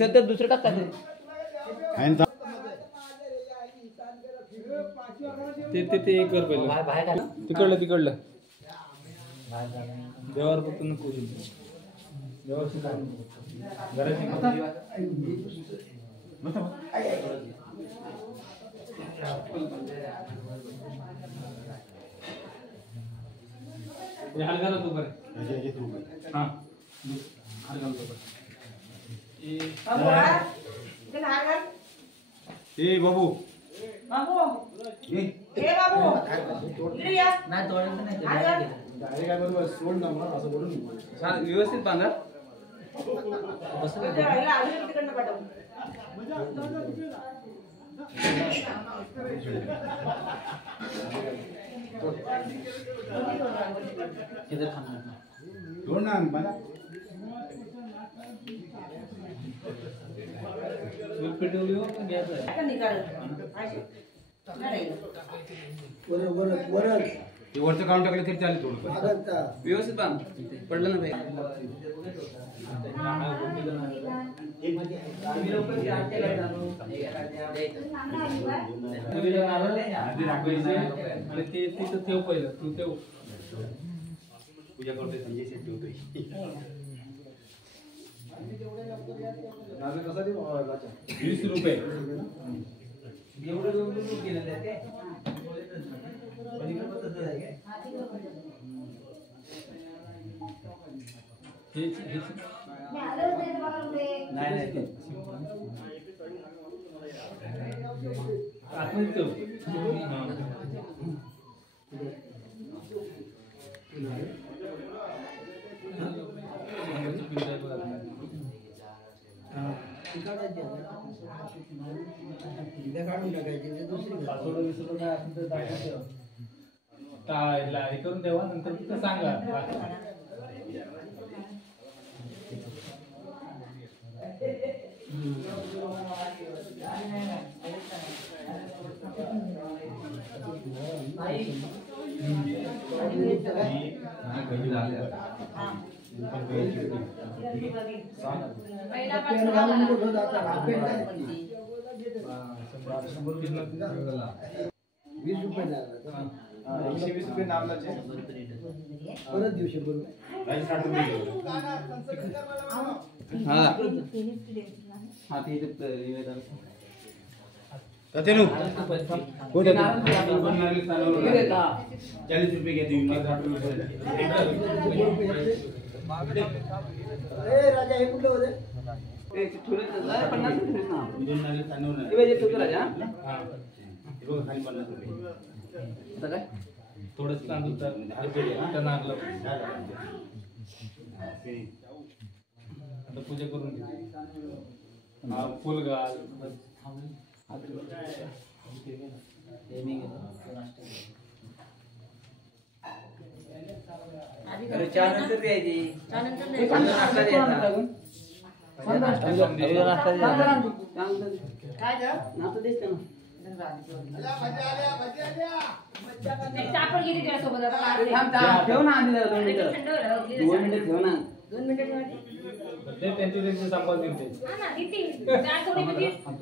नसेल तर दुसरं टाकायचं. ते एक कर पहिलं. बाहेर टाक. तिकडलं देवावर फक्त नको देवावर हलगा तू करे. हा हलगा तू ए बाबू ए बाबू इकडे या. नाही तोडायचं नाही. डायरेक्ट काय बरोबर सोड ना मला असं बोलून छान व्यवस्थित बांधा. तिकडनं पाठव. सोड ना मला पेटवली हो पण घ्यायचं निकाल वरच ते वरचं काढून टाकलं तरी चालेल थोडं व्यवस्थित बांध. पडलं ना भाई. आणि ते तिथं ठेव पहिलं. तू ठेव. पूजा करतोय संजय शेट ठेवतोय. कसा देऊ 20 रुपये. नाही आतमध्ये ठेव. हे करून देवा नंतर तिथं सांगा. ₹120 नामलाचे परत दिवशी बोलू. कतेनु कोण 40 रुपये घ्या तुम्ही. ए राजा हे कुठलं होते? ते थोडे 50 रुपये ना. 2 नारळ तांदूळ ना. हे पाहिजे ठेवतो राजा. हां हे बघ खाली 50 रुपये. आता काय थोडंच तांदूळ तर नारळ. आता पूजा करून घे. फुल घाल. चहा नंतर द्यायची. नाश्ता द्यायचा. ठेव ना आधी 2 मिनिटं. 2 मिनिटं ठेव ना. 2 मिनिटं त्यांचे संपाद देते.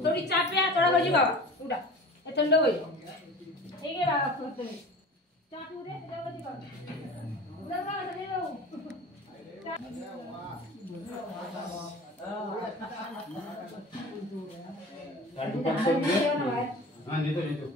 थोडी चहा प्या. थोडा भजी खावा. उठा हे थंड होईल. हे घे बाबा. चहा पिऊ दे. त्याच्यावर भजी खावा. उठा का सगळे भाऊ. हां देतो.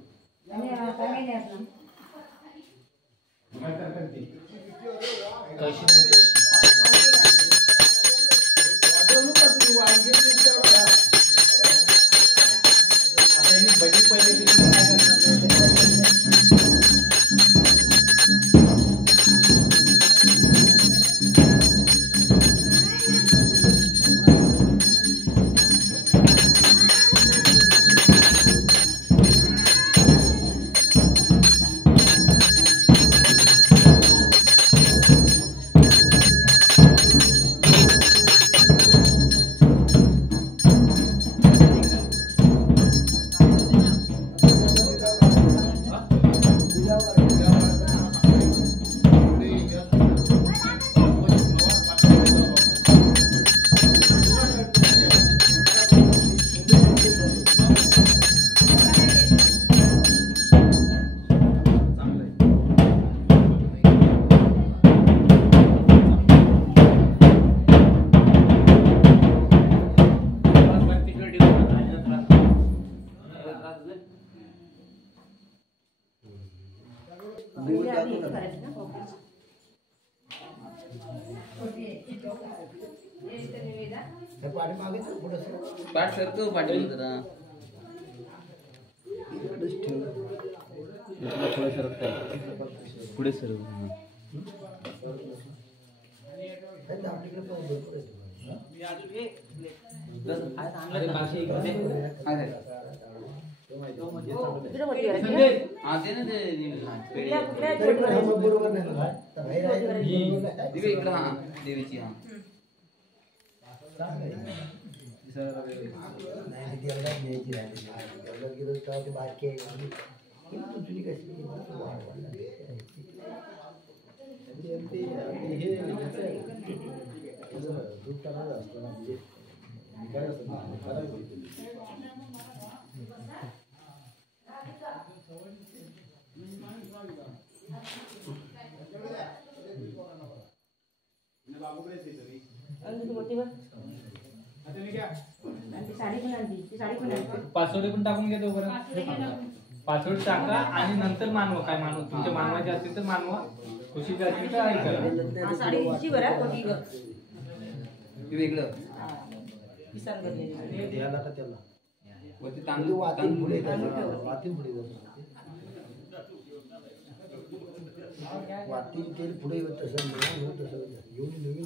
पाठ सरकव पाठी जरा थोडं सरकता पुढे सरक इकडं हा देवीची हा पासवर्ड पण टाकून घेतो बरं पासवर्ड टाका आणि नंतर मानवा काय मानवा तुमच्या मानवाचे असतील तर मानवा खुशीचे असतील तर आहे करा साडीची बरं कोटी ग वेगळं किसान गरजे वरती तांदूळ पुढे वाती तेल पुढे तसं येऊन नवीन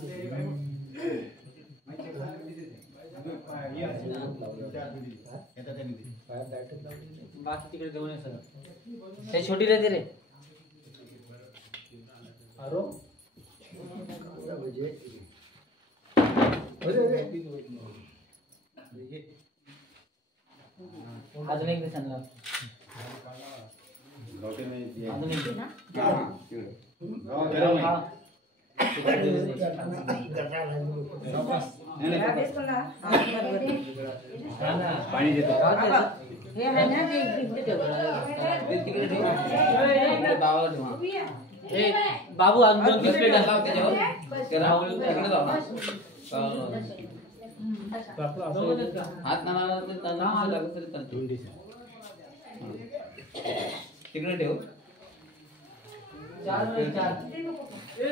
बाकी तिकडे घेऊन ये सगळं हे छोटी राहते रे अरो अजून एक सांगा अजून एक पाणी देतो हे आहे ना ते बाबाला ठेवा बाबू अजून 2-3 प्लेट लाव त्याच्यावर राहुल तिकडे जाऊ ना हात नाला लागत तरी चालतो तिकडे ठेव 4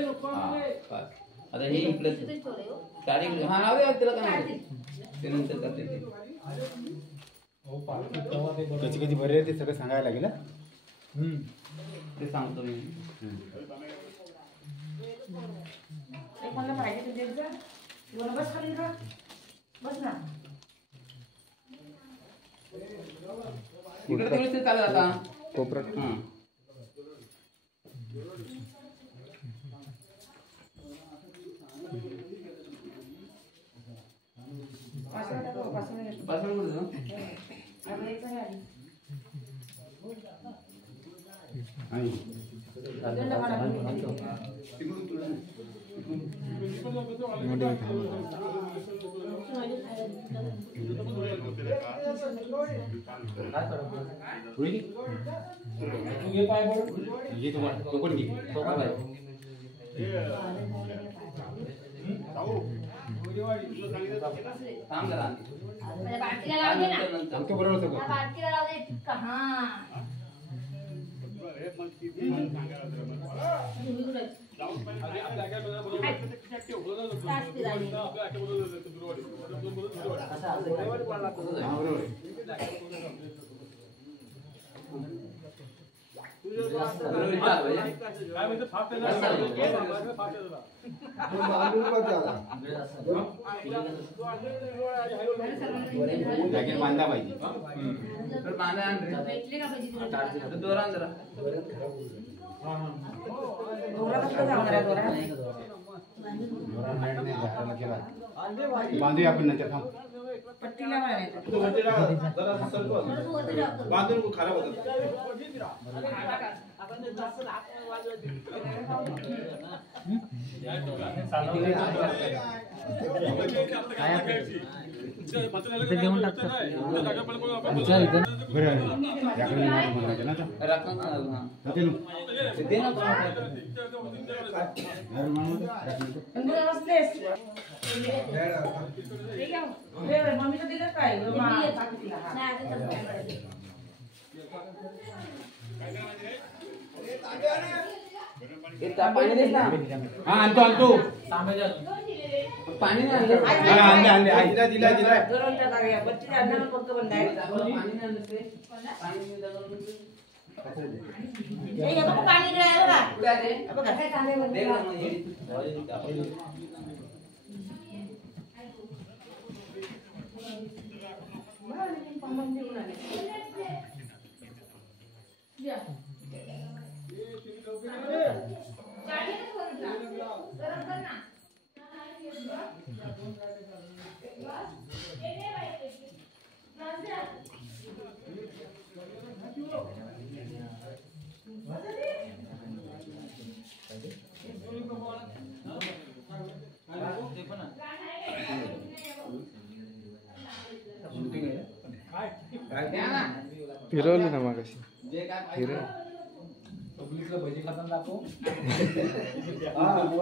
आता हे इकडे गाडी हा राहू दे त्याला काय ते नंतर करते कधी कधी बरे ते सगळं सांगायला लागेल ते सांगतो मी मला पाहिजे तुझ्या बस खाली ना बस ना इकडे थोडीशी चालू आता कोपऱ्यात हां पासवर्ड बोल ये तुम्हाला तो पण घे काम करा बाटलीला लावून दे ना आमच्या बरोबर सगळं बाटलीला लावून दे कहा बांधा पाहिजे दोरा जरा बांधूया आपण नंतर थांब पट्टीला बांधून खराब होतात घेऊन टाकतो मम्मीला दिलं काय पाणी देस ना हा आणतो आणतो तांब्याच्या पाणी नाही आणलं. आणले आईला दिला गरम त्या जागेवर बच्ची आणलं फक्त बंद आहे. पाणी नाही आणलं ते. पाणी नाही आणलं. हे बघ पाणी द्यायला बघा. काय ते? बघा काय कांदे दे ना मग हे. फिरवली ना मागाशी जे काय फिरव पब्लिकला भजी खाताना दाखव.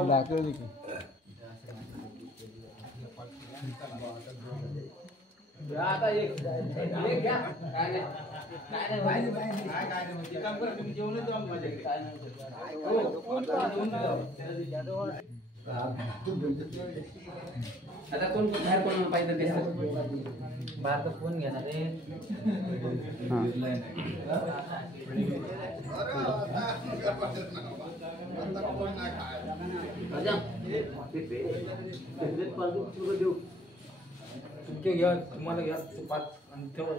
दाखवली की आता एक घ्या. काय नाही. काय नाही. काम करा तुम्ही जेवण द्या माझ्याकडे. काय नाही. आता कोण बाहेर कोण पाहिजे ते बाहेर फोन घेणार रे. तुमचे घ्या तुम्हाला घ्या 5 आणि ठेवा.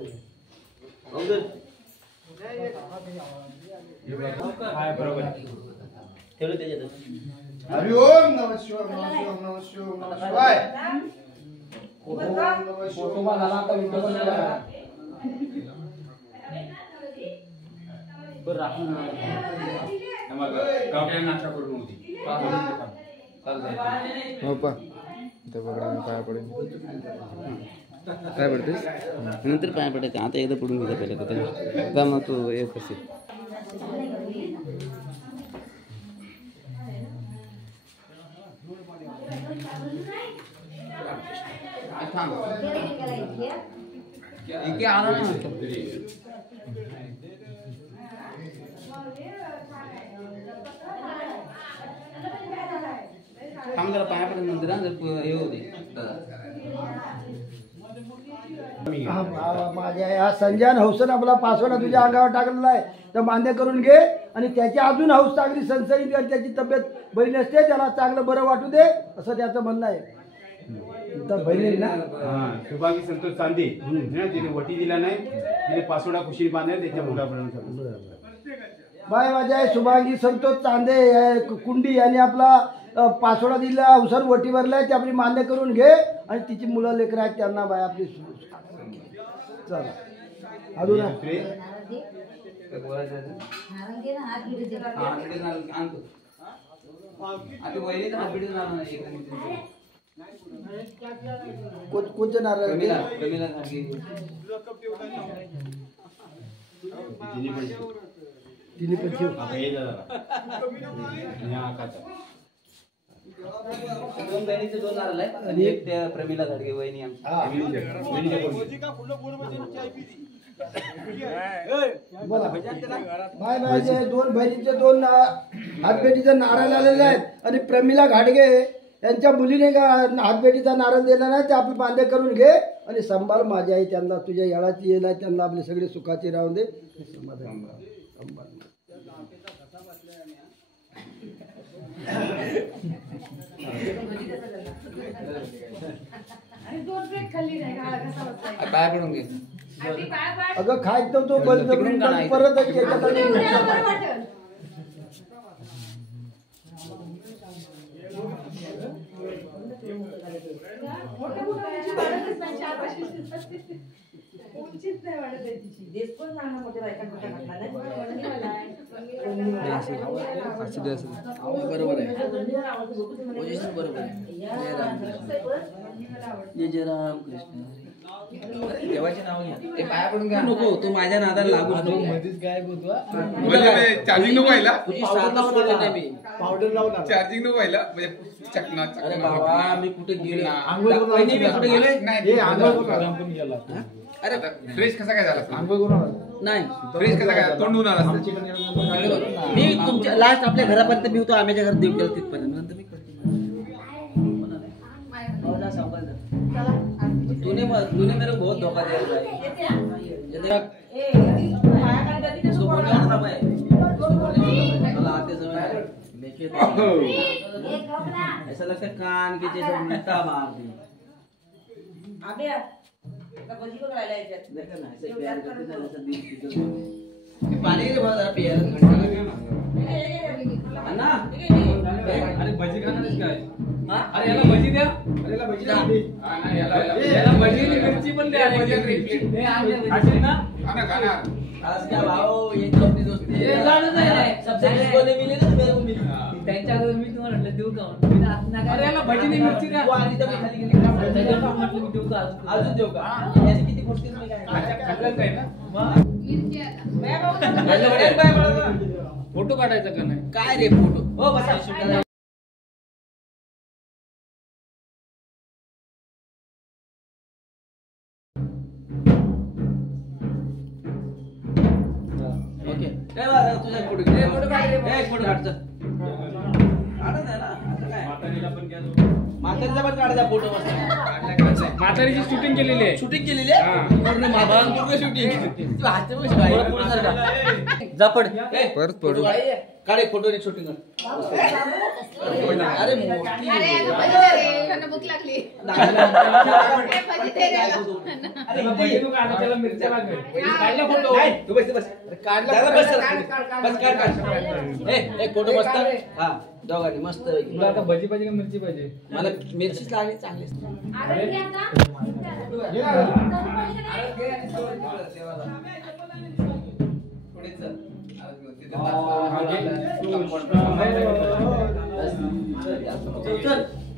काय बरोबर ठेवलं त्याच्यात. हरि ओम नमः शिवाय नमः शिवाय नमः शिवाय नमः शिवाय. फोटो मा झाला आता व्हिडिओ पण करा. बरं राखून गावठ्याला नाश्ता करून होती. हो पा इथं बघा मी पाया पडेल काय पडतेस नंतर पाय पडायचं. आता एकदा पडून घेतलं पहिलं का मग तू एक असेल. इथे आला ना थांब जरा पाया पडेल नंतर हे होते. माझ्या या संजयन हौसन आपला पासवर्ड तुझ्या अंगावर टाकलेला आहे तर मान्य करून घे आणि त्याची अजून हौस चांगली सणसणीत आणि त्याची तब्येत बरी नसते त्याला चांगलं बरं वाटू दे असं त्याचं म्हणणं आहे. तर बहिणी ना शुभांगी संतोष चांदे तिने वटी दिला नाही. तिने पासोडा खुशी बांधल्या त्याच्या मुलापर्यंत. बाय माझ्या शुभांगी संतोष चांदे कुंडी यांनी आपला पासोडा दिला अवसर वटी भरलाय ते आपली मान्य करून घे आणि तिची मुलं लेकरं आहेत त्यांना बाय आपली चला अजून कोणते नारळ तिने पण ठेव. दोन बहिणीचे 2 नारळ आहे आणि एक त्या प्रमिला घाडगे वहिनी बोला बाय बाय 2 बहिणीचे 2 हातभेटीचे नारळ आलेले आहेत आणि प्रमिला घाडगे यांच्या मुलीने हातभेटीचा नारळ दिला नाही ते आपली बांधे करून घे आणि संभाळ माझ्या आई त्यांना तुझ्या येळाची येईल आहे त्यांना आपले सगळे सुखाचे राहून दे. पाय पडून घे. अगं खायचं तो बंद परत बरोबर आहे. पोझिशन बरोबर आहे. जय राम कृष्ण देवाचे नाव घ्या. ते पाया पडून घ्या. नको तू माझ्या नादाला लागू नको. मध्येच गायब होतो. चार्जिंग नको व्हायला. पावडर लावला चार्जिंग नको व्हायला म्हणजे चकना. अरे बाबा मी कुठे गेलो. वहिनी मी कुठे गेलोय नाही. अरे फ्रेश कसा काय झाला? नाही. फ्रेश कसा काय तोंडून आला? मी तुमच्या लास्ट आपल्या घरापर्यंत मी होतो आम्याच्या घरात देऊ केलं तिथपर्यंत नंतर मी तूने मेरे को बहुत धोखा दिया भाई। ये देख इसको बोलने वाला था मैं, कल आते समय देखे तो ऐसा लगता है कान के जैसे उल्टा मार दी। अबे का भजी को करायला याच्यात देखा ना ऐसे प्यार करते ना ऐसा दिल की पानी के बाद प्यार घंटा लगे ना अरे भजी खाणारच काय? हां अरे याला भजी द्या. अरे याला भजी द्या. याला भजी आणि मिरची पण द्या. खाशील ना? आज क्या भाव ये तो अपनी दोस्ती है सबसे जिसको नहीं मिले ना मेरे को मिली त्यांच्या घरी मी तुम्हाला म्हटलं देऊ का म्हणून अरे याला भजी आणि मिरची द्या. तू आधी तर मी खाली गेली म्हटलं मी देऊ का अजून देऊ का याची किती गोष्टी मी काय खाल्लंच आहे ना? फोटो काढायचा का नाही? काय रे फोटो हो बसा ओके काय बाबा तुझा फोटो घे फोटो काढ रे एक फोटो काढ चल काढ ना असं काय म्हातारीला पण घ्या. म्हातारीचा पण काढायचा फोटो मस्त म्हातारीची शूटिंग केलेली आहे. शूटिंग केलेली आहे पूर्ण महाभारत पूर्ण शूटिंग तू हात बस काय पूर्ण सारखा जापड परत पडू. काढ एक फोटो एक शूटिंग कर अरे मोठी भूक लागली अरे भजी तू काढ, त्याला मिरच्या लागेल. काढला फोटो. तू बस बस काढला बस बस काढ एक फोटो मस्त हा दोघांनी मस्त तुला आता भजी पाहिजे का मिरची पाहिजे? मला मिरचीच लागली चांगली आरत घ्या आता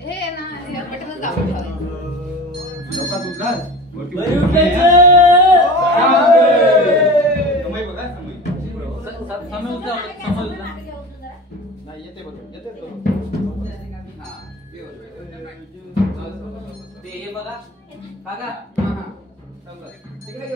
हे ना हे बटन दाबून ते हे बघा काका तिकडे